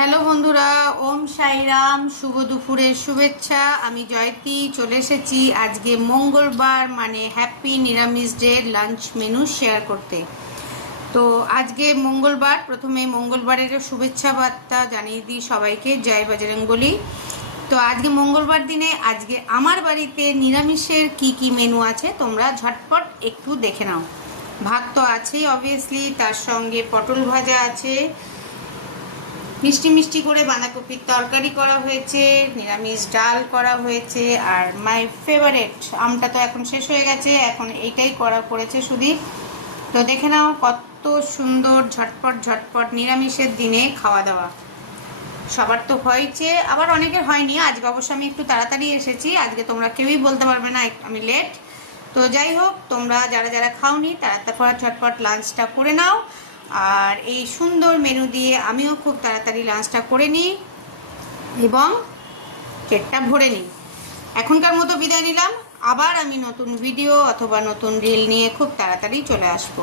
Hello বন্ধুরা, ওম সাইরাম। শুভ দুপুরের শুভেচ্ছা। আমি জয়তী চলে এসেছি আজকে মঙ্গলবার মানে হ্যাপি নিরামিষ ডে লাঞ্চ মেনু শেয়ার করতে। তো আজকে মঙ্গলবার, প্রথমে মঙ্গলবারের শুভেচ্ছা বার্তা জানিয়ে দিই সবাইকে, জয় বজরংবলী। তো আজকে মঙ্গলবার দিনে আজকে আমার বাড়িতে নিরামিষের কি কি মেনু আছে তোমরা ঝটপট একটু দেখে নাও। ভাত তো আছেই অবভিয়াসলি, তার সঙ্গে পটল ভাজা আছে, মিষ্টি মিষ্টি করে বাঁধাকপির তরকারি করা হয়েছে, নিরামিষ ডাল করা হয়েছে, আর মাই ফেভারেট আমটা তো এখন শেষ হয়ে গেছে, এখন এইটাই করা পড়েছে শুধু। তো দেখে নাও কত সুন্দর ঝটপট ঝটপট নিরামিষের দিনে খাওয়া দাওয়া। সবার তো হয়েছে, আবার অনেকের হয়নি। আজকে অবশ্য আমি একটু তাড়াতাড়ি এসেছি, আজকে তোমরা কেউই বলতে পারবে না আমি লেট। তো যাই হোক, তোমরা যারা যারা খাওনি তারা তারপর ঝটপট লাঞ্চটা করে নাও। আর এই সুন্দর মেনু দিয়ে আমিও খুব তাড়াতাড়ি লাঞ্চটা করে নিই এবং পেটটা ভরে নিই। এখনকার মতো বিদায় নিলাম। আবার আমি নতুন ভিডিও অথবা নতুন রিল নিয়ে খুব তাড়াতাড়ি চলে আসবো।